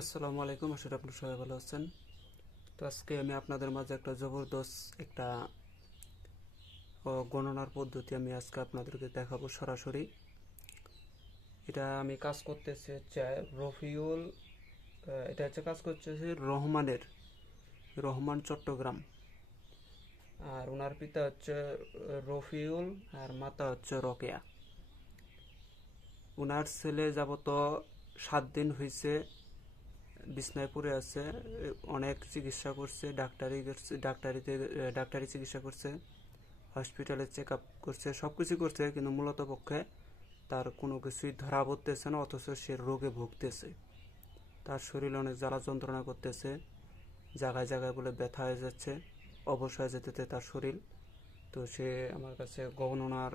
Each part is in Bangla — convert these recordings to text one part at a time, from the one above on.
আসসালামু আলাইকুম, আশা করি আপনারা সবাই ভালো আছেন। তো আজকে আমি আপনাদের মাঝে একটা জবরদস্ত একটা গণনার পদ্ধতি আমি আজকে আপনাদেরকে দেখাবো সরাসরি। এটা আমি কাজ করতেছি হচ্ছে রফিউল, এটা হচ্ছে কাজ করতেছি রহমান চট্টগ্রাম। আর ওনার পিতা হচ্ছে রফিউল, আর মাতা হচ্ছে রকেয়া। ওনার ছেলে যাবত 7 দিন হয়েছে বিছনায় পড়ে আছে। অনেক চিকিৎসা করছে, ডাক্তারি চিকিৎসা করছে, হসপিটালে চেক আপ করছে, সব কিছু করছে, কিন্তু মূলত পক্ষে তার কোনো কিছুই ধরা পড়তেছে না, অথচ সে রোগে ভুগতেছে। তার শরীর অনেক জ্বালা যন্ত্রণা করতেছে, জায়গায় জায়গায় বলে ব্যথা হয়ে যাচ্ছে, অবশ হয়ে যেতেছে তার শরীর। তো সে আমার কাছে গণনার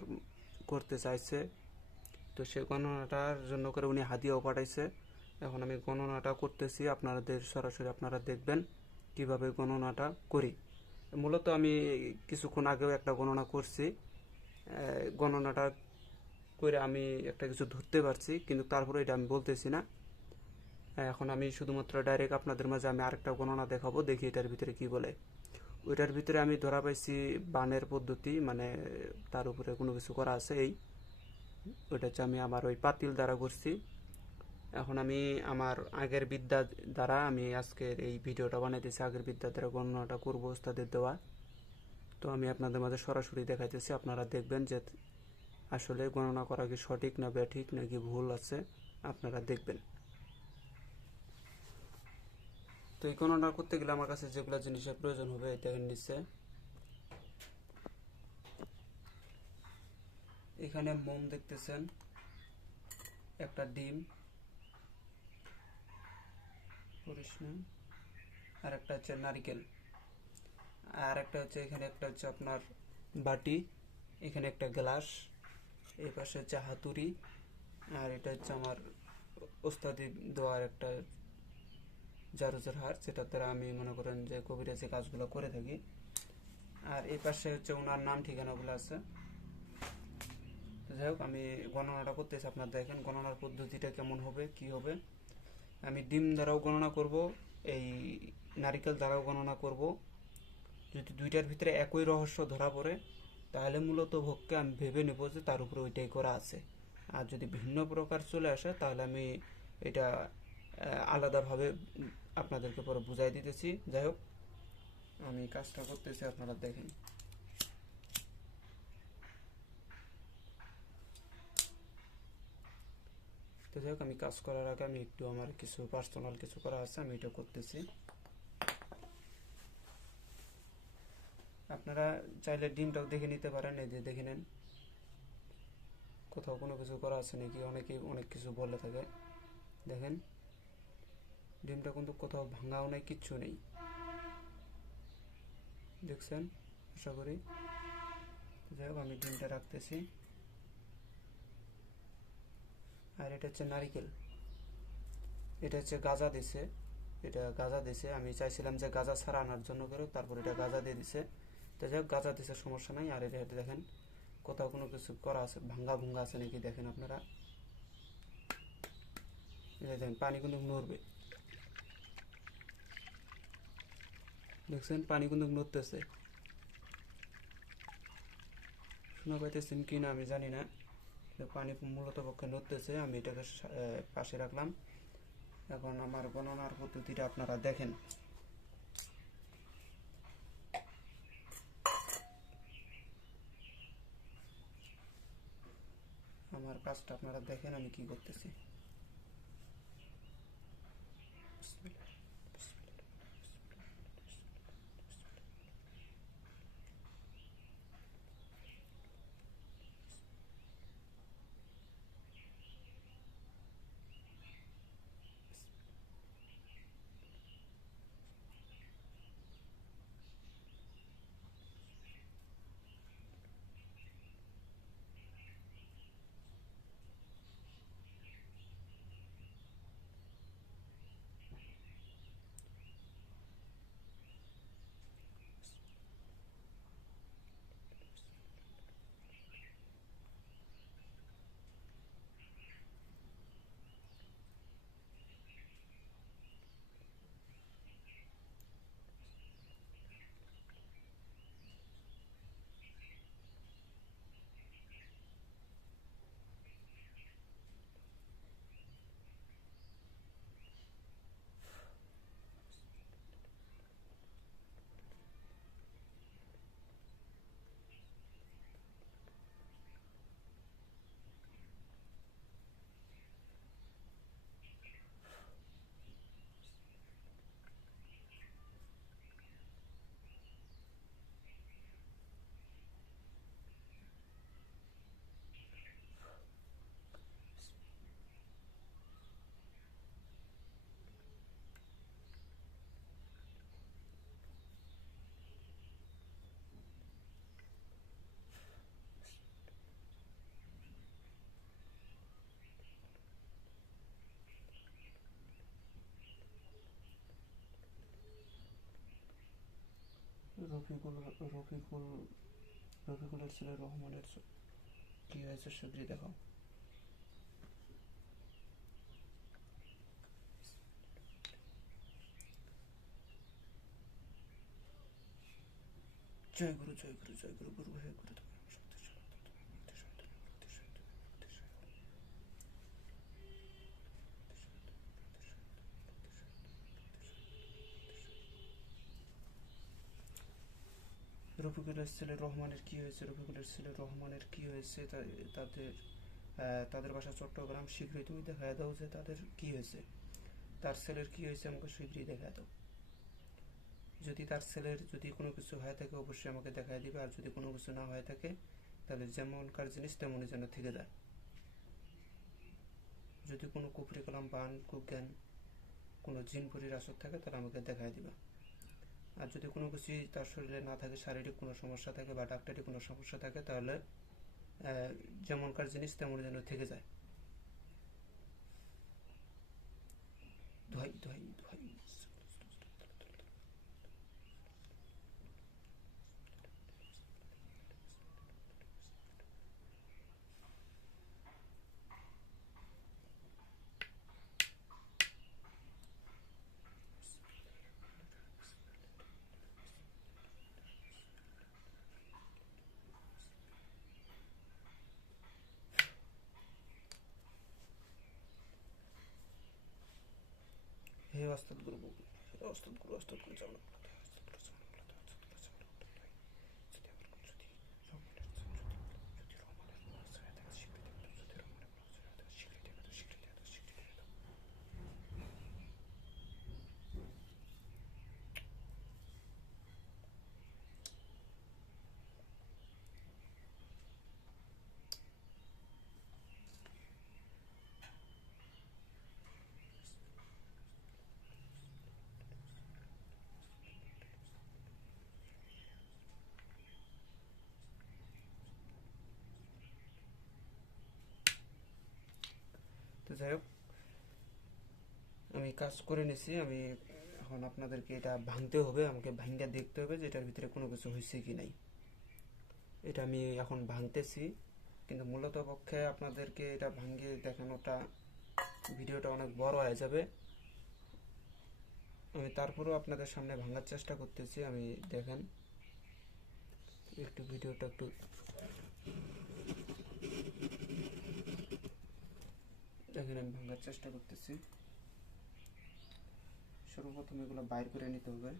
করতে চাইছে। তো সে গণনাটার জন্য করে উনি হাদিয়াও পাঠাইছে। এখন আমি গণনাটা করতেছি, আপনাদের সরাসরি আপনারা দেখবেন কিভাবে গণনাটা করি। মূলত আমি কিছুক্ষণ আগেও একটা গণনা করছি। গণনাটা করে আমি একটা কিছু ধরতে পারছি, কিন্তু তারপরে এটা আমি বলতেছি না। এখন আমি শুধুমাত্র ডাইরেক্ট আপনাদের মাঝে আমি আরেকটা গণনা দেখাবো, দেখি এটার ভিতরে কি বলে। ওইটার ভিতরে আমি ধরা পাইছি বানের পদ্ধতি, মানে তার উপরে কোনো কিছু করা আছে। ওইটা হচ্ছে আমি আমার ওই পাতিল দ্বারা করছি। এখন আমি আমার আগের বিদ্যা দ্বারা আমি আজকের এই ভিডিওটা বানাইতেছি, আগের বিদ্যা দ্বারা গণনাটা করবো ওস্তাদের দেওয়া। তো আমি আপনাদের মাঝে সরাসরি দেখাইতেছি, আপনারা দেখবেন যে আসলে গণনা করা কি সঠিক না ব্যাঠিক নাকি ভুল আছে, আপনারা দেখবেন। তো এই গণনা করতে গেলে আমার কাছে যেগুলো জিনিসের প্রয়োজন হবে দেখেন নিচ্ছে। এখানে মোম দেখতেছেন, একটা ডিম, আর একটা হচ্ছে নারিকেল, আর একটা হচ্ছে এখানে একটা হচ্ছে আপনার বাটি, এখানে একটা গ্লাস, এই পাশে হচ্ছে হাতুড়ি, আর এটা হচ্ছে আমার ওস্তাদি দেওয়ার একটা জারুজের হার, যেটার দ্বারা আমি মনে করেন যে কবিরাজি কাজগুলো করে থাকি। আর এই পাশে হচ্ছে ওনার নাম ঠিকানাগুলো আছে। তো যাই হোক, আমি গণনাটা করতেছি, আপনার দেখেন গণনার পদ্ধতিটা কেমন হবে কি হবে। আমি ডিম দ্বারাও গণনা করব, এই নারিকেল দ্বারাও গণনা করব। যদি দুইটার ভিতরে একই রহস্য ধরা পড়ে, তাহলে মূলত ভোগকে আমি ভেবে নেব যে তার উপরে ওইটাই করা আছে। আর যদি ভিন্ন প্রকার চলে আসে, তাহলে আমি এটা আলাদাভাবে আপনাদেরকে পরে বুঝাই দিতেছি। যাই হোক, আমি কাজটা করতেছি, আপনারা দেখেন। তো যাই হোক, আমি কাজ করার আগে আমি একটু আমার কিছু পার্সোনাল কিছু করা আছে, আমি এটা করতেছি। আপনারা চাইলে ডিমটাও দেখে নিতে পারেন, এই যে দেখে নেন কোথাও কোনো কিছু করা আছে নাকি। অনেকেই অনেক কিছু বলে থাকে, দেখেন ডিমটা কিন্তু কোথাও ভাঙাও নেই, কিচ্ছু নেই, দেখছেন আশা করি। যাই হোক, আমি ডিমটা রাখতেছি। আর এটা হচ্ছে নারিকেল, এটা হচ্ছে গাঁজা দিছে, এটা গাঁজা দিছে। আমি চাইছিলাম যে গাঁজা ছাড়া আনার জন্য করে, তারপর এটা গাঁজা দিয়ে দিছে। তো যাই হোক, গাঁজা দিছে, সমস্যা নাই। আর এটা দেখেন কোথাও কোনো কিছু করা আছে, ভাঙ্গা ভুঙ্গা আছে নাকি দেখেন আপনারা। এটা দেখেন পানি কিন্তু নড়বে, দেখছেন পানি কিন্তু নড়তেছে। শোনা পাইতেছেন কি না আমি জানি না, পানি মূলত পক্ষে নড়তেছে। আমি এটাকে পাশে রাখলাম। এখন আমার গণনার পদ্ধতিটা আপনারা দেখেন। আমার কাজটা আপনারা দেখেন আমি কি করতেছি। রফিকুল রফিকুল রফিকুলের ছেলে রহমানের কি হয়েছে শিগগিরই দেখাও। জয় গুরু জয় গুরু জয় গুরু গুরু হে গুরু রফিকুলের ছেলে রহমানের কি হয়েছে? রফিকুলের ছেলে রহমানের কি হয়েছে? তাদের তাদের বাসা চট্টগ্রাম। শীঘ্রই তুমি দেখা দাও যে তাদের কি হয়েছে, তার ছেলের কি হয়েছে আমাকে শীঘ্রই দেখা দাও। যদি তার ছেলের যদি কোনো কিছু হয়ে থাকে অবশ্যই আমাকে দেখায় দিবে, আর যদি কোনো কিছু না হয়ে থাকে তাহলে যেমনকার জিনিস তেমনই যেন থেকে যায়। যদি কোনো কুফরি কালাম বান কুজ্ঞান কোনো জিন পরির আসর থাকে তাহলে আমাকে দেখায় দিবা। আর যদি কোনো কিছুই তার শরীরে না থাকে, শারীরিক কোনো সমস্যা থাকে বা ডাক্তারি কোনো সমস্যা থাকে, তাহলে যেমনকার জিনিস তেমন যেন থেকে যায়। দোহাই দোহাই দোহাই। হে ওস্তাদ গুরু, হে ওস্তাদ গুরু, ওস্তাদ গুরু যাও না। তো যাই হোক, আমি কাজ করে নিছি। আমি এখন আপনাদেরকে এটা ভাঙতে হবে, আমাকে ভাঙ্গা দেখতে হবে যে এটার ভিতরে কোনো কিছু হয়েছে কি নাই। এটা আমি এখন ভাঙতেছি, কিন্তু মূলত পক্ষে আপনাদেরকে এটা ভাঙিয়ে দেখানোটা ভিডিওটা অনেক বড় হয়ে যাবে। আমি তারপরেও আপনাদের সামনে ভাঙার চেষ্টা করতেছি। আমি দেখেন একটু ভিডিওটা একটু দেখেন, আমি ভাঙার চেষ্টা করতেছি। সর্বপ্রথম এগুলো বাইর করে নিতে হবে।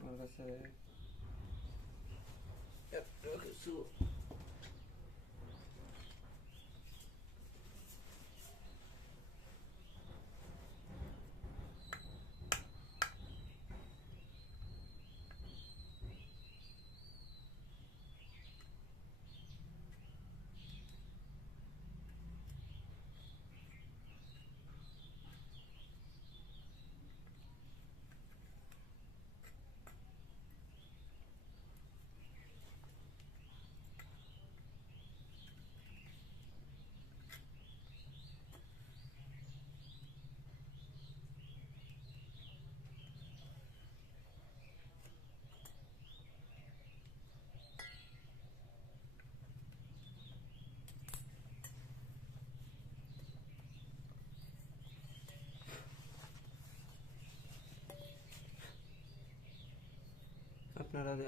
আমার কাছে এত কিছু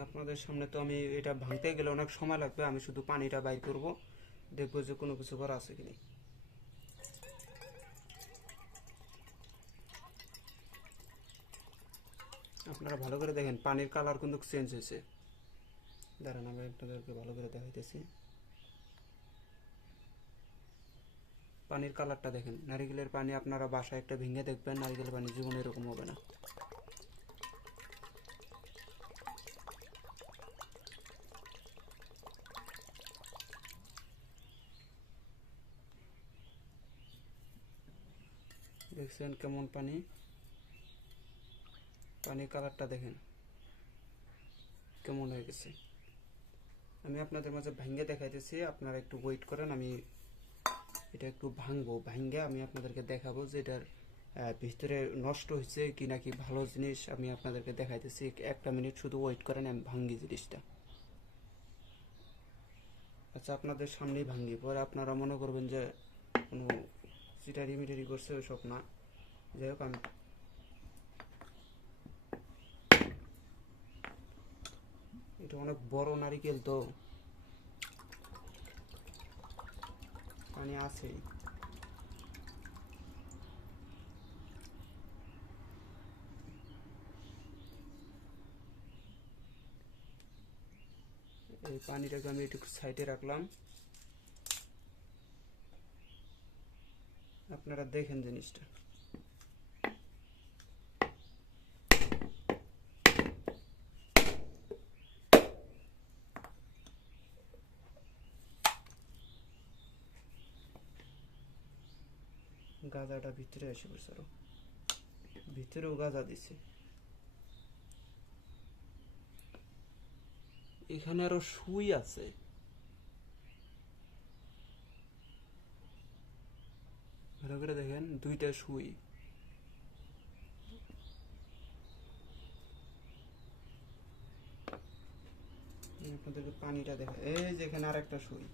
আপনাদের সামনে তো আমি এটা ভাঙতে গেলে অনেক সময় লাগবে। আমি শুধু পানিটা বাইর করব, দেখবো যে কোনো কিছু করা আছে কিনা। আপনারা ভালো করে দেখেন, পানির কালার কিন্তু চেঞ্জ হয়েছে। দাঁড়ান আমি আপনাদেরকে ভালো করে দেখাইতেছি। পানির কালারটা দেখেন। নারিকেলের পানি আপনারা বাসায় একটা ভেঙে দেখবেন, নারিকেলের পানি জীবনে এরকম হবে না। দেখছেন কেমন পানি, পানির কালারটা দেখেন কেমন হয়ে গেছে। আমি আপনাদের মাঝে ভাঙ্গে দেখাইতেছি, আপনারা একটু ওয়েট করেন। আমি এটা একটু ভাঙবো, ভাঙ্গে আমি আপনাদেরকে দেখাবো যে এটার ভিতরে নষ্ট হয়েছে কি নাকি ভালো জিনিস আমি আপনাদেরকে দেখাইতেছি। একটা মিনিট শুধু ওয়েট করেন, আমি ভাঙ্গি জিনিসটা। আচ্ছা, আপনাদের সামনেই ভাঙ্গি, পরে আপনারা মনে করবেন যে কোনো চিটারি মিটারি করছে, ওইসব না। যাই হোক, আমি এটা অনেক বড় নারিকেল তো, পানি আছেই। এই পানিটাকে আমি একটু সাইডে রাখলাম, আপনারা দেখেন জিনিসটা। গাঁজাটা ভিতরে এসে পড়ছে, আরো ভিতরেও গাঁজা দিছে। এখানে আরো সুই আছে, ভালো করে দেখেন, দুইটা সুই। আপনাদেরকে পানিটা দেখা, এই যে এখানে আর একটা সুই,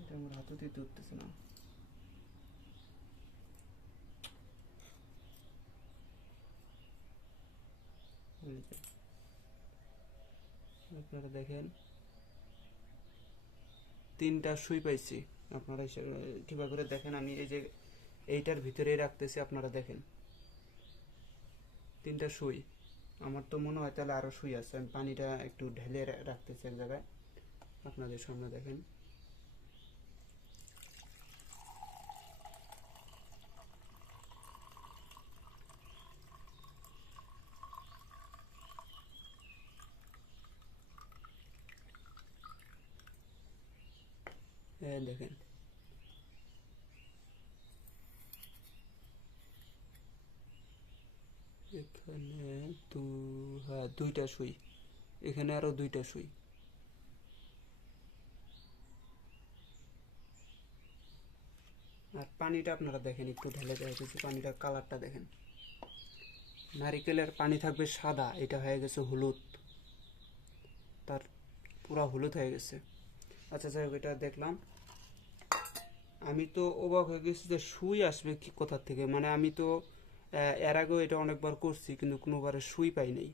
এটা আমার হাতে দিতে উঠতেছে না। আপনারা দেখেন, তিনটা সুই পাইছি। আপনারা কিভাবে করে দেখেন, আমি এই যে এইটার ভিতরেই রাখতেছি, আপনারা দেখেন তিনটা সুই। আমার তো মনে হয় তাহলে আরো সুই আছে, আমি পানিটা একটু ঢেলে রাখতেছি এক জায়গায়, আপনাদের সামনে দেখেন। দেখেন, এখানে হ্যাঁ, দুইটা সুই, এখানে আরো দুইটা সুই। আর পানিটা আপনারা দেখেন, একটু ঢেলে দেওয়া হয়েছে, পানিটার কালারটা দেখেন। নারিকেলের পানি থাকবে সাদা, এটা হয়ে গেছে হলুদ, তার পুরা হলুদ হয়ে গেছে। আচ্ছা, যাই হোক, এটা দেখলাম। আমি তো অবাক হয়ে গেছি যে সুই আসবে কি কোথা থেকে, মানে আমি তো এর আগেও এটা অনেকবার করছি, কিন্তু কোনোবারে সুই পাই নাই।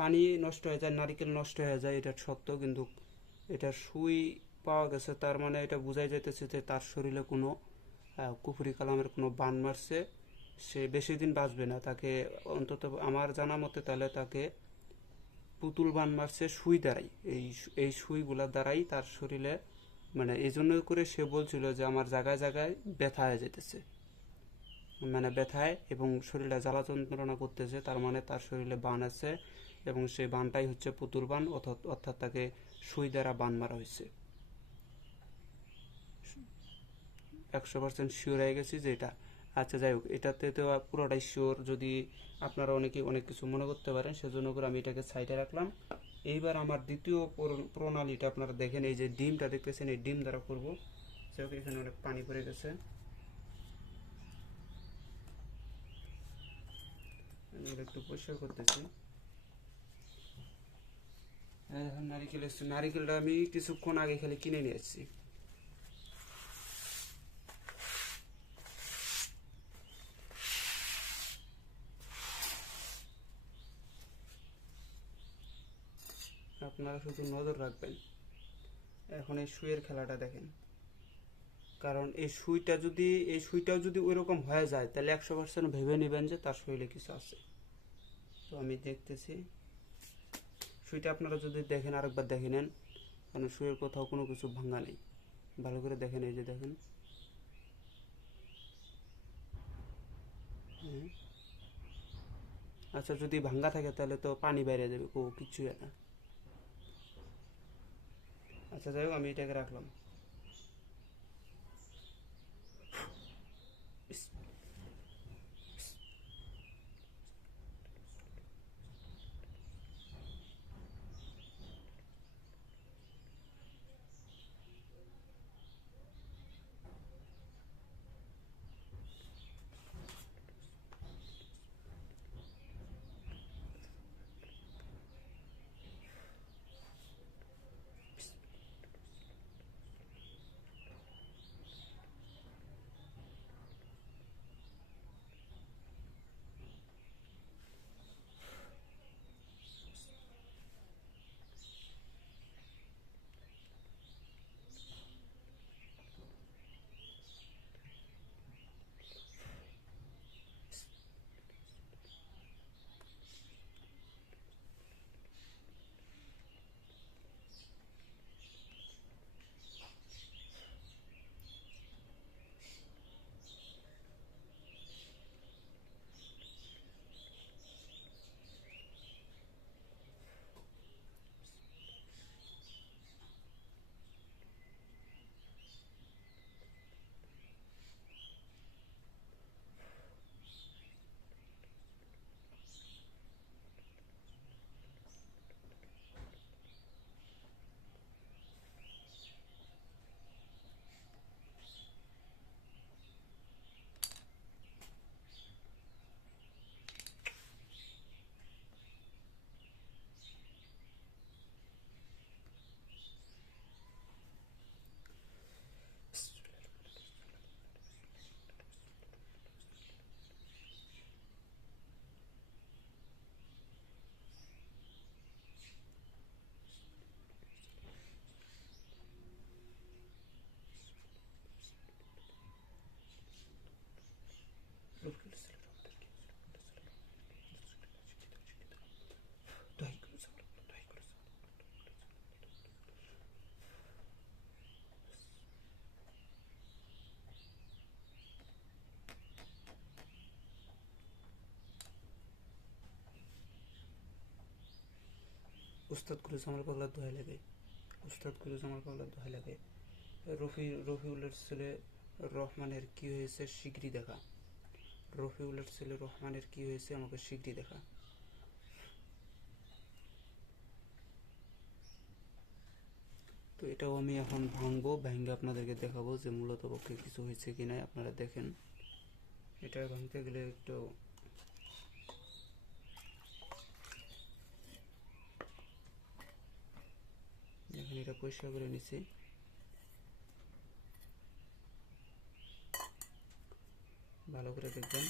পানি নষ্ট হয়ে যায়, নারিকেল নষ্ট হয়ে যায়, এটা সত্য, কিন্তু এটা সুই পাওয়া গেছে, তার মানে এটা বোঝাই যাইতেছে যে তার শরীরে কোনো কুফরি কালামের কোনো বান মারছে, সে বেশি দিন বাঁচবে না। তাকে অন্তত আমার জানা মতে তাহলে তাকে পুতুল বান মারছে সুই দ্বারাই, এই সুইগুলার দ্বারাই তার শরীরে, মানে এই জন্য করে সে বলছিল যে আমার জায়গায় জায়গায় ব্যথা হয়ে যেতেছে, মানে ব্যথায় এবং শরীরে জ্বালা যন্ত্রণা করতেছে, তার মানে তার শরীরে বান আছে, এবং সেই বানটাই হচ্ছে পুতুল বান, অর্থাৎ তাকে সুই দ্বারা বান মারা হয়েছে। 100% শিওর হয়ে গেছি যে এটা। আচ্ছা, যাই হোক, এটাতে তো পুরোটাই শিওর, যদি আপনারা অনেকে অনেক কিছু মনে করতে পারেন, সেজন্য করে আমি এটাকে সাইডে রাখলাম। এইবার আমার দ্বিতীয় প্রণালীটা আপনারা দেখেন, এই যে ডিমটা দেখতেছেন, এই ডিম দ্বারা করবো। যাই হোক, এখানে অনেক পানি পড়ে গেছে, আমি একটু পরিষ্কার করতেছি। এখন নারিকেল এসছে, নারিকেলটা আমি কিছুক্ষণ আগে খালি কিনে নিয়ে এসেছি। আপনারা শুধু নজর রাখবেন। এখন এই সুইয়ের খেলাটা দেখেন, কারণ এই সুইটাও যদি ওইরকম হয়ে যায়, তাহলে 100% ভেবে নেবেন যে তার শরীরে কিছু আছে। তো আমি দেখতেছি, সুইটা আপনারা যদি দেখেন, আরেকবার দেখে নেন, কারণ সুইয়ের কোথাও কোনো কিছু ভাঙা নেই, ভালো করে দেখেন, এই যে দেখেন। আচ্ছা, যদি ভাঙ্গা থাকে তাহলে তো পানি বাইরে যাবে, কিচ্ছু না। আচ্ছা, যাই হোক, আমি এটাকে রাখলাম। উস্তাদ কুরুজামাল পাগলার দোহাই লাগে, উস্তাদ কুরুজামাল পাগলার দোহাই লাগে। রফিউলের ছেলে রহমানের কি হয়েছে শিগগিরই দেখা, রফিউলের ছেলে রহমানের কি হয়েছে আমাকে শিগগিরই দেখা। তো এটাও আমি এখন ভাঙবো, ভেঙে আপনাদেরকে দেখাবো যে মূলত পক্ষে কিছু হয়েছে কি না। আপনারা দেখেন, এটা ভাঙতে গেলে একটু দেখেন, এটা পরিষ্কার করে নিছি। ভালো করে দেখবেন।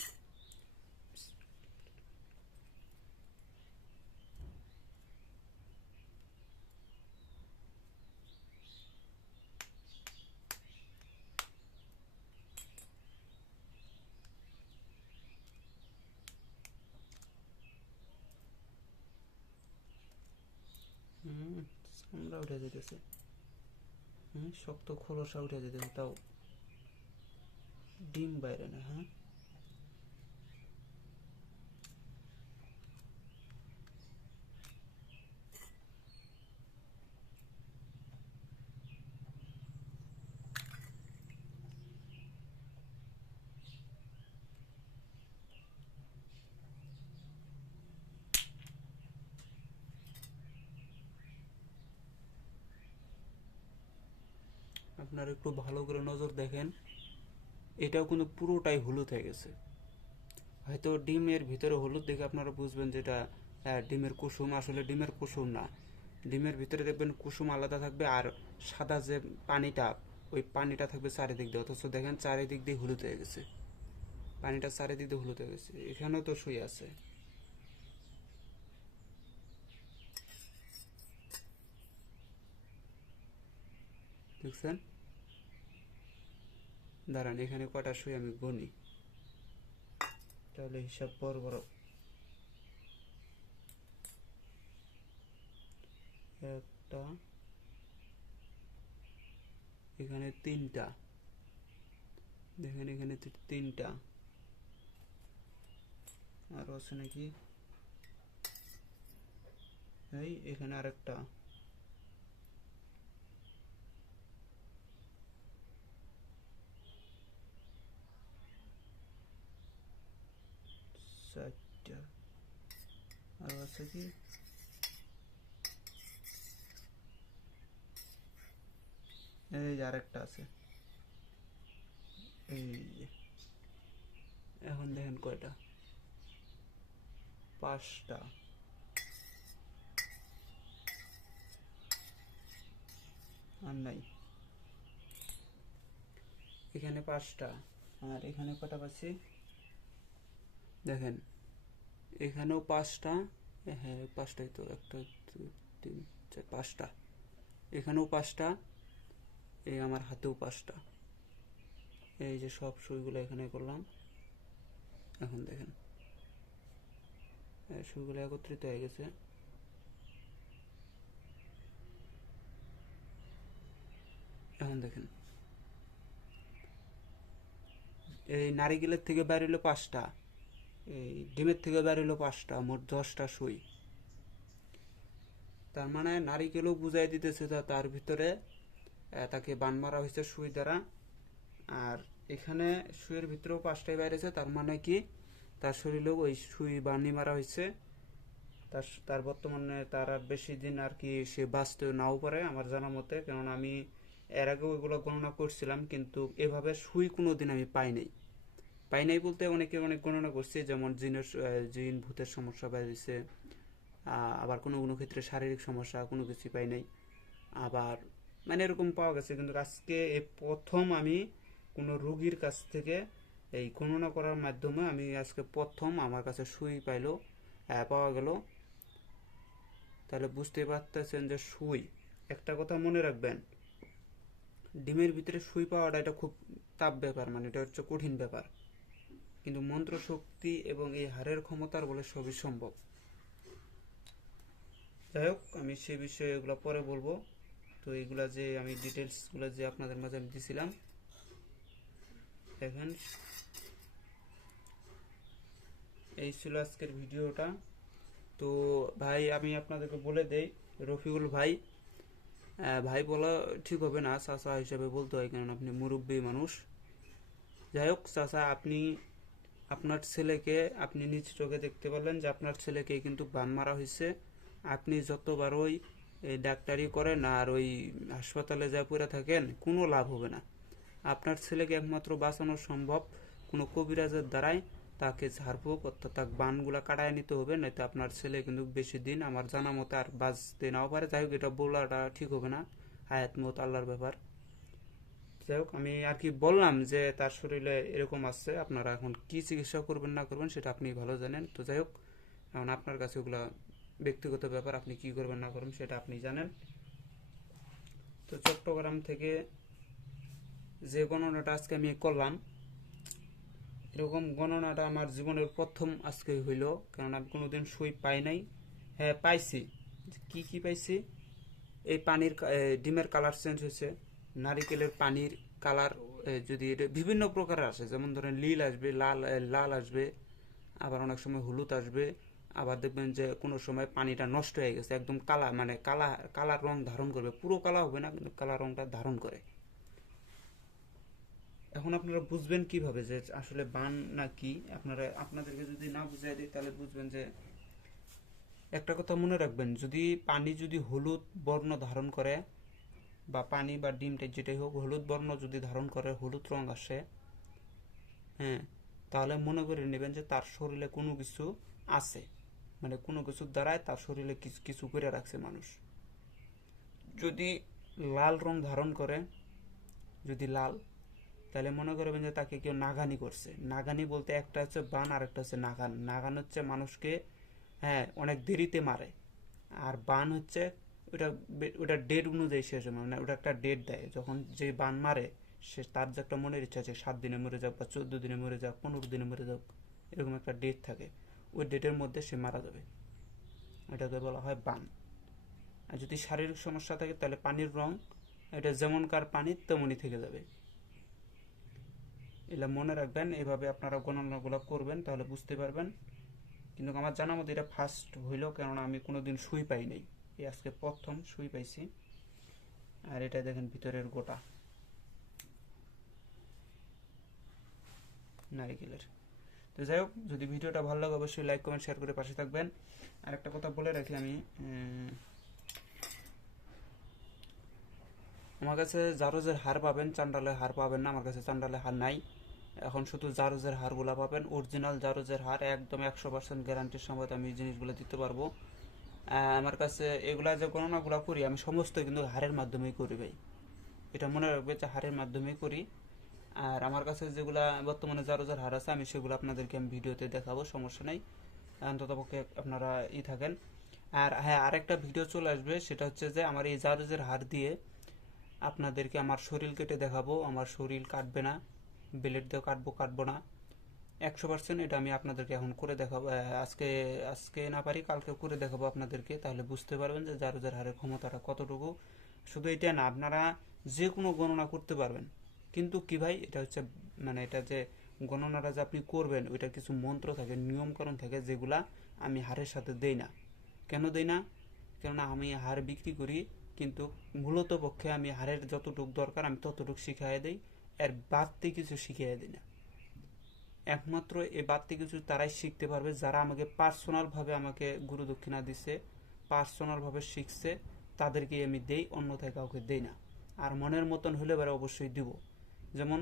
চামড়া উঠে যেতেছে, শক্ত খোলসা উঠে যেতেছে, তাও ডিম বাইরে না। হ্যাঁ, আপনারা একটু ভালো করে নজর দেখেন, এটাও কিন্তু পুরোটাই হলুদ হয়ে গেছে। হয়তো ডিমের ভিতরে হলুদ দেখে আপনারা বুঝবেন যেটা ডিমের কুসুম, আসলে ডিমের কুসুম না। ডিমের ভিতরে দেখবেন কুসুম আলাদা থাকবে, আর সাদা যে পানিটা, ওই পানিটা থাকবে চারিদিক দিয়ে। অথচ দেখেন চারিদিক দিয়ে হলুদ হয়ে গেছে, পানিটা চারিদিক দিয়ে হলুদ হয়ে গেছে। এখানেও তো শুয়ে আছে, দেখছেন? দাঁড়ান, এখানে কটা শুয়ে আমি গনি, তাহলে হিসাব বড় বড়। একটা, এখানে তিনটা, দেখেন এখানে তিনটা, আরো আছে নাকি? এই এখানে আরেকটা, চারটা, আরো আছে কি? এই যে আরেকটা আছে, এই যে। এখন দেখেন কয়টা, পাঁচটা। আর নাই, এখানে পাঁচটা, আর এখানে কটা পাচ্ছি দেখেন, এখানেও পাঁচটা। হ্যাঁ, পাঁচটাই তো, একটা দুই তিন চার, পাঁচটা। এখানেও পাঁচটা, এই আমার হাতেও পাঁচটা। এই যে সব সুইগুলো এখানে করলাম। এখন দেখেন সুইগুলো একত্রিত হয়ে গেছে। এখন দেখেন, এই নারিকেলের থেকে বাইর হলো পাঁচটা, এই ডিমের থেকে বাইর হলো পাঁচটা, মোট 10টা সুই। তার মানে নারিকেলও বুঝাই দিতেছে তার ভিতরে তাকে বান মারা হয়েছে সুই দ্বারা। আর এখানে সুইয়ের ভিতরেও পাঁচটাই বাইরেছে, তার মানে কি তার শরীরেও ওই সুই বানি মারা হয়েছে। তার বর্তমানে তার আর বেশি দিন আর কি সে বাঁচতে নাও পারে আমার জানা মতে, কেননা আমি এর আগে ওইগুলো গণনা করছিলাম, কিন্তু এভাবে সুই কোনো দিন আমি পাই নাই বলতে অনেকে অনেক গণনা করছে, যেমন জিন ভূতের সমস্যা বেড়েছে, আবার কোনো কোনো ক্ষেত্রে শারীরিক সমস্যা, কোনো কিছু পাই নাই। আবার মানে এরকম পাওয়া গেছে, কিন্তু আজকে এই প্রথম আমি কোনো রোগীর কাছ থেকে এই গণনা করার মাধ্যমে আমি আজকে প্রথম আমার কাছে সুই পাওয়া গেল। তাহলে বুঝতে পারতেছেন যে সুই, একটা কথা মনে রাখবেন, ডিমের ভিতরে সুই পাওয়াটা এটা খুব তাপ ব্যাপার, মানে এটা হচ্ছে কঠিন ব্যাপার। কিন্তু মন্ত্র শক্তি এবং এই হাড়ের ক্ষমতার বলে সবই সম্ভব। যাই হোক, আমি সে বিষয়ে এগুলো পরে বলবো। তো এইগুলা যে আমি ডিটেলসগুলো যে আপনাদের মাঝে আমি দিছিলাম, দেখেন এই ছিল আজকের ভিডিওটা। তো ভাই আমি আপনাদেরকে বলে দেই, রফিকুল ভাই, ভাই বলা ঠিক হবে না, চাচা হিসেবে বলতে হয়, কারণ আপনি মুরব্বী মানুষ। যাই হোক চাচা, আপনি আপনার ছেলেকে আপনি নিজ চোখে দেখতে পারলেন যে আপনার ছেলেকে কিন্তু বান মারা হয়েছে। আপনি যতবার ওই ডাক্তারি করেন আর ওই হাসপাতালে যা পড়ে থাকেন, কোনো লাভ হবে না। আপনার ছেলেকে একমাত্র বাঁচানো সম্ভব কোনো কবিরাজের দ্বারাই। তাকে ঝাড়ফুঁক অর্থাৎ তাকে বানগুলা কাটায় নিতে হবে, নয়তো আপনার ছেলে কিন্তু বেশি দিন আমার জানা মতে আর বাঁচতে নাও পারে। যাই হোক, এটা বলাটা ঠিক হবে না, হায়াত মত আল্লাহর ব্যাপার। যাই হোক, আমি আর কি বললাম যে তার শরীরে এরকম আছে, আপনারা এখন কি চিকিৎসা করবেন না করবেন সেটা আপনি ভালো জানেন। তো যাই হোক, এখন আপনার কাছে ওগুলা ব্যক্তিগত ব্যাপার, আপনি কি করবেন না করবেন সেটা আপনি জানেন। তো চট্টগ্রাম থেকে যে গণনাটা আজকে আমি করলাম, এরকম গণনাটা আমার জীবনের প্রথম আজকে হইল, কারণ আমি কোনোদিন সুই পাই নাই। হ্যাঁ পাইছি, কি কি পাইছি, এই পানির ডিমের কালার চেঞ্জ হয়েছে, নারিকেলের পানির কালার যদি এটা বিভিন্ন প্রকারের আসে, যেমন ধরেন নীল আসবে, লাল লাল আসবে, আবার অনেক সময় হলুদ আসবে, আবার দেখবেন যে কোনো সময় পানিটা নষ্ট হয়ে গেছে, একদম কালা, মানে কালার রং ধারণ করবে, পুরো কালা হবে না কিন্তু কালার রংটা ধারণ করে। এখন আপনারা বুঝবেন কিভাবে যে আসলে বান না কি? আপনাদেরকে যদি না বুঝাই দিই তাহলে বুঝবেন যে, একটা কথা মনে রাখবেন, যদি পানি যদি হলুদ বর্ণ ধারণ করে, বা পানি বা ডিমটা যেটাই হোক হলুদ বর্ণ যদি ধারণ করে, হলুদ রং আসে, হ্যাঁ, তাহলে মনে করে নেবেন যে তার শরীরে কোনো কিছু আছে, মানে কোনো কিছুর দ্বারাই তার শরীরে কিছু কিছু করে রাখছে মানুষ। যদি লাল রং ধারণ করে, যদি লাল, তাহলে মনে করবেন যে তাকে কেউ নাগানি করছে। নাগানি বলতে একটা হচ্ছে বান আর একটা হচ্ছে নাগান। নাগান হচ্ছে মানুষকে, হ্যাঁ, অনেক দেরিতে মারে, আর বান হচ্ছে ওটা ওটা ডেট অনুযায়ী শেষ হয়, মানে ওটা একটা ডেট দেয়, যখন যে বান মারে সে তার যে একটা মনের ইচ্ছা আছে 7 দিনে মরে যাক বা 14 দিনে মরে যাক 15 দিনে মরে যাক, এরকম একটা ডেট থাকে, ওই ডেটের মধ্যে সে মারা যাবে, এটাকে বলা হয় বান। আর যদি শারীরিক সমস্যা থাকে তাহলে পানির রং এটা যেমনকার পানি তেমনই থেকে যাবে। এগুলো মনে রাখবেন, এভাবে আপনারা গণনাগুলো করবেন তাহলে বুঝতে পারবেন। কিন্তু আমার জানা মতো এটা ফার্স্ট হইল, কেননা আমি কোনোদিন সুই পাই নাই, এই আজকে প্রথম সুই পাইছি। আর এটা দেখেন ভিতরের গোটা নারিকেলের। তো যাই হোক, যদি ভিডিওটা ভালো লাগে অবশ্যই লাইক কমেন্ট শেয়ার করে পাশে থাকবেন। আর একটা কথা বলে রাখি আমি, আমার কাছে জারজের হার পাবেন, চান্ডালের হার পাবেন না, আমার কাছে চান্ডালের হার নাই। এখন শুধু জারজের হারগুলা পাবেন, অরিজিনাল জারজের হার, একদম 100% গ্যারান্টির সঙ্গে আমি এই জিনিসগুলো দিতে পারবো। আমার কাছে এগুলা যে গণনাগুলো করি আমি সমস্ত কিন্তু হারের মাধ্যমেই করি ভাই, এটা মনে রাখবে যে হারের মাধ্যমেই করি। আর আমার কাছে যেগুলা বর্তমানে জারজের হার আছে আমি সেগুলো আপনাদেরকে আমি ভিডিওতে দেখাবো, সমস্যা নেই, অন্ততপক্ষে আপনারা থাকেন। আর হ্যাঁ, আরেকটা ভিডিও চলে আসবে, সেটা হচ্ছে যে আমার এই জারজের হার দিয়ে আপনাদেরকে আমার শরীর কেটে দেখাবো। আমার শরীর কাটবে না, ব্লেড দিয়ে কাটবো না, 100% এটা আমি আপনাদেরকে এখন করে দেখাবো। আজকে আজকে না পারি কালকে করে দেখাবো আপনাদেরকে, তাহলে বুঝতে পারবেন যে জারজের হারের ক্ষমতাটা কতটুকু। শুধু এটা না, আপনারা যে কোনো গণনা করতে পারবেন, কিন্তু কি ভাই, এটা হচ্ছে মানে এটা যে গণনাটা যে আপনি করবেন ওইটা কিছু মন্ত্র থাকে, নিয়মকানুন থাকে, যেগুলা আমি হারের সাথে দেই না। কেন দেই না? কেননা আমি হার বিক্রি করি, কিন্তু মূলত পক্ষে আমি হারের যতটুকু দরকার আমি ততটুকু শিখাই দেই, এর বাড়তি কিছু শিখিয়ে দিই না। একমাত্র এই বাড়তি কিছু তারাই শিখতে পারবে যারা আমাকে পার্সোনালভাবে আমাকে গুরু দক্ষিণা দিচ্ছে, পার্সোনালভাবে শিখছে, তাদেরকে আমি দেই, অন্যথায় কাউকে দেই না। আর মনের মতন হলে এবার অবশ্যই দিব। যেমন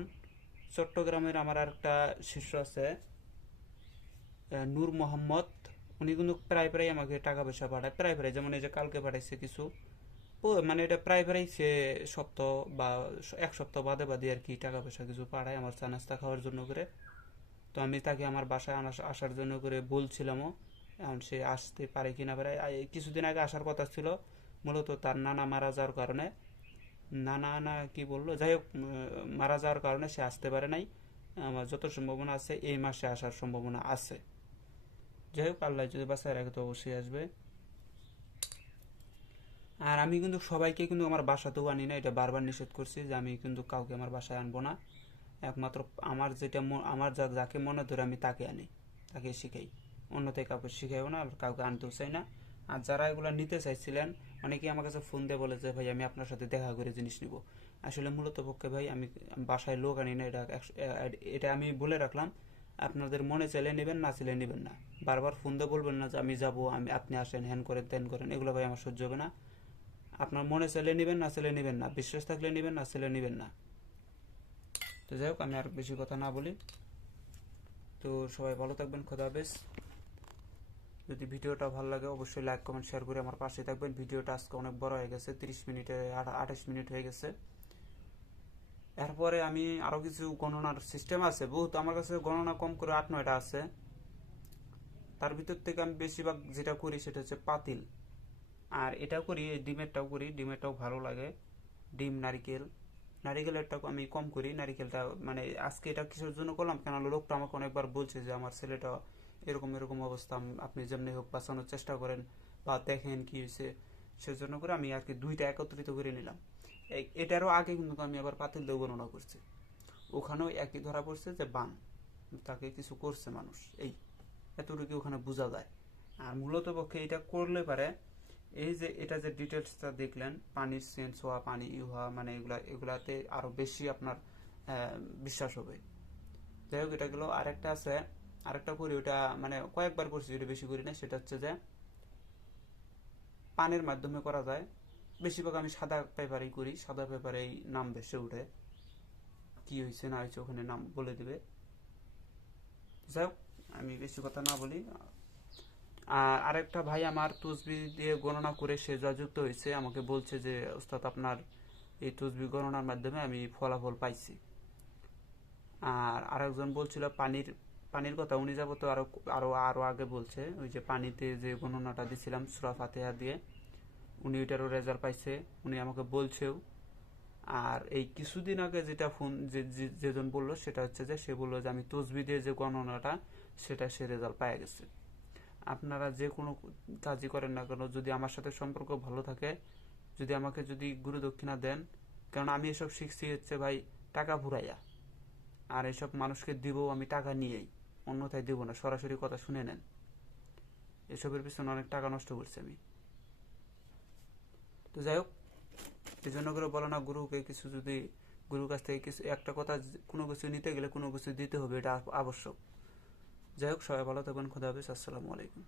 চট্টগ্রামের আমার আর একটা শিষ্য আছে, নূর মোহাম্মদ, উনি কিন্তু প্রায় প্রায় আমাকে টাকা পয়সা পাঠায়, প্রায় প্রায়, যেমন এই যে কালকে পাঠাইছে কিছু, মানে এটা প্রায় প্রায় সে সপ্তাহ বা 1 সপ্তাহ বাদে বাদে আর কি টাকা পয়সা কিছু পাঠায় আমার চা নাস্তা খাওয়ার জন্য করে। তো আমি তাকে আমার বাসায় আসার জন্য করে বলছিলামও, এখন সে আসতে পারে কিনা পারে। কিছুদিন আগে আসার কথা ছিল, মূলত তার নানা মারা যাওয়ার কারণে, নানা না কি বললো, যাই হোক, মারা যাওয়ার কারণে সে আসতে পারে নাই। আমার যত সম্ভাবনা আছে এই মাসে আসার সম্ভাবনা আছে। যাই হোক, আল্লাহ যদি বাসায় রাখে তো অবশ্যই আসবে। আর আমি কিন্তু সবাইকে কিন্তু আমার বাসাতেও আনি না, এটা বারবার নিষেধ করছি যে আমি কিন্তু কাউকে আমার বাসায় আনবো না। একমাত্র আমার যেটা আমার যাকে মনে ধরে আমি তাকে আনি, তাকে শিখাই, অন্যথায় কাউকে শিখাইও না, আর কাউকে আনতেও চাই না। আর যারা এগুলো নিতে চাইছিলেন অনেকেই আমার কাছে ফোন দিয়ে বলে যে ভাই আমি আপনার সাথে দেখা করে জিনিস নিব। আসলে মূলত পক্ষে ভাই আমি বাসায় লোক আনি না, এটা আমি বলে রাখলাম। আপনাদের মনে চাইলে নেবেন, না চাইলে নেবেন না। বারবার ফোন দিয়ে বলবেন না যে আমি যাব, আপনি আসেন, হ্যান করেন ত্যান করেন, এগুলো ভাই আমার সহ্য হবে না। আপনার মনে চাইলে নেবেন, না চাইলে নেবেন না, বিশ্বাস থাকলে নেবেন, না চাইলে নেবেন না। তো যাই হোক, আমি আর বেশি কথা না বলি। তো সবাই ভালো থাকবেন, খোদা হাফেজ। যদি ভিডিওটা ভালো লাগে অবশ্যই লাইক কমেন্ট শেয়ার করে আমার পাশে থাকবেন। ভিডিওটা আজকে অনেক বড় হয়ে গেছে, 30 মিনিটে 28 মিনিট হয়ে গেছে। এরপরে আমি আরো কিছু গণনার সিস্টেম আছে বহুত, আমার কাছে গণনা কম করে 8-9টা আছে। তার ভিতর থেকে আমি বেশিরভাগ যেটা করি সেটা হচ্ছে পাতিল। আর এটাও করি, ডিমেরটাও করি, ডিমেরটাও ভালো লাগে। ডিম, নারিকেল, নারিকেলেরটা আমি কম করি। নারিকেলটা মানে আজকে এটা কিসের জন্য করলাম, কেন লোকটা আমাকে অনেকবার বলছে যে আমার ছেলেটা এরকম এরকম অবস্থা, আপনি যেমনি হোক বাঁচানোর চেষ্টা করেন বা দেখেন কি হয়েছে। সেজন্য করে আমি আর কি দুইটা একত্রিত করে নিলাম। এটারও আগে কিন্তু আমি আবার পাতিল দিয়ে গণনা করছি, ওখানেও একই ধরা পড়ছে যে বান, তাকে কিছু করছে মানুষ, এই এতটুকু ওখানে বোঝা যায়। আর মূলত পক্ষে এটা করলে পারে, এই যে এটা যে ডিটেলসটা দেখলেন, পানির সেন্স হওয়া, পানি হওয়া, মানে এগুলাতে আরো বেশি আপনার বিশ্বাস হবে। যাই হোক, এটা গেল। আরেকটা আছে, আরেকটা করি, ওটা মানে কয়েকবার করছি, ওটা বেশি করি না। সেটা হচ্ছে যে পানির মাধ্যমে করা যায়। বেশিরভাগ আমি সাদা পেপারেই করি, সাদা পেপারেই নাম ভেসে উঠে, কি হয়েছে না হয়েছে ওখানে নাম বলে দিবে। যাই হোক, আমি বেশি কথা না বলি। আর আরেকটা ভাই আমার তসবি দিয়ে গণনা করে সে যা যুক্ত হয়েছে, আমাকে বলছে যে ওস্তাদ আপনার এই তসবি গণনার মাধ্যমে আমি ফলাফল পাইছি। আর আরেকজন বলছিল পানির পানির কথা, উনি যাবো তো আরো আরো আরো আগে বলছে, ওই যে পানিতে যে গণনাটা দিছিলাম সূরা ফাতিহা দিয়ে, উনি ওইটারও রেজাল্ট পাইছে, উনি আমাকে বলছেও। আর এই কিছুদিন আগে যেটা ফোন যেজন বললো সেটা হচ্ছে যে সে বললো যে আমি তসবি দিয়ে যে গণনাটা, সেটা সে রেজাল্ট পাই গেছে। আপনারা যে কোনো কাজই করেন না কেন, যদি আমার সাথে সম্পর্ক ভালো থাকে, যদি আমাকে যদি গুরু দক্ষিণা দেন, কারণ আমি এসব শিখছি হচ্ছে ভাই টাকা ভুরাইয়া। আর এসব মানুষকে দিব আমি টাকা নিয়েই, অন্যথায় দিব না। সরাসরি কথা শুনে নেন, এসবের পিছনে অনেক টাকা নষ্ট করছি আমি। তো যাই হোক, এই জন্য করে বলো না গুরুকে কিছু, যদি গুরুর কাছ থেকে কিছু একটা কথা, কোনো কিছু নিতে গেলে কোনো কিছু দিতে হবে, এটা আবশ্যক। যাই হোক, সবাই ভালো থাকবেন, খোদা হাফেজ, আসসালামু আলাইকুম।